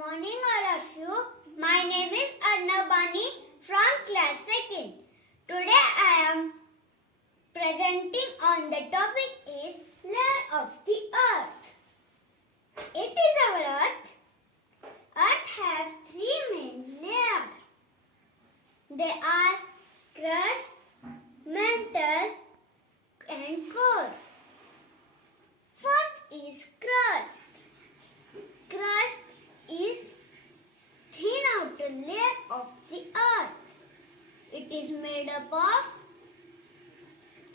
morning all of you. My name is Arnabani from class 2nd. Today I am presenting on the topic is layer of the earth. It is our earth. Earth has three main layers. They are crust, mantle and core. First is crust. Crust is thin outer layer of the earth. It is made up of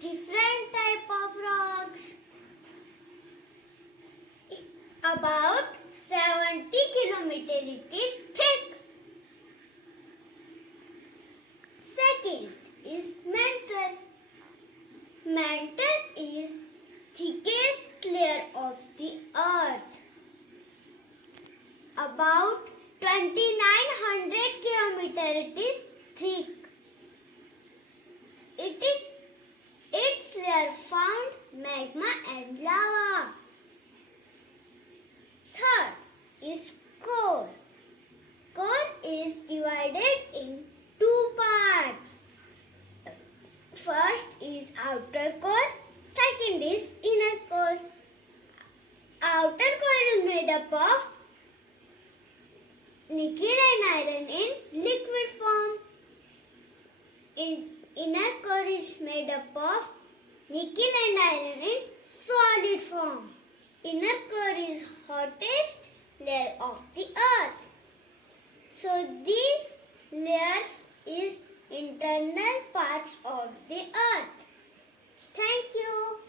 different type of rocks. About 70 kilometers it is thick. Second is mantle. Mantle is thickest layer of the earth. About 2900 kilometers it is thick. Its layer found magma and lava. Third is core. Core is divided in two parts. First is outer core, second is inner core. Outer core is made up of nickel and iron in liquid form. Inner core is made up of nickel and iron in solid form. Inner core is hottest layer of the earth. So these layers is internal parts of the earth. Thank you.